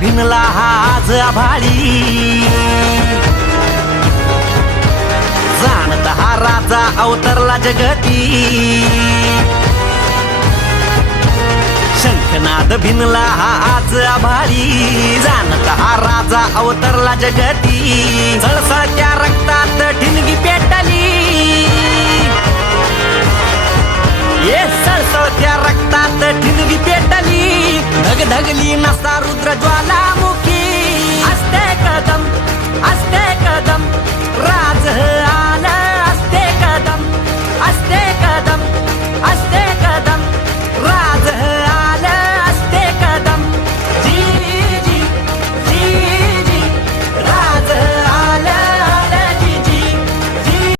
भिनला हा आज आभाळी जाणता हा राजा अवतरला जगती शंखनाद भिनला हा आज आभाळी जाणता हा राजा अवतरला जगती सळसळत्या रक्तात ठिणगी पेटली ये सळसळत्या रक्तात ठिणगी पेटली धगधगली नसा रुद्र ज्वाला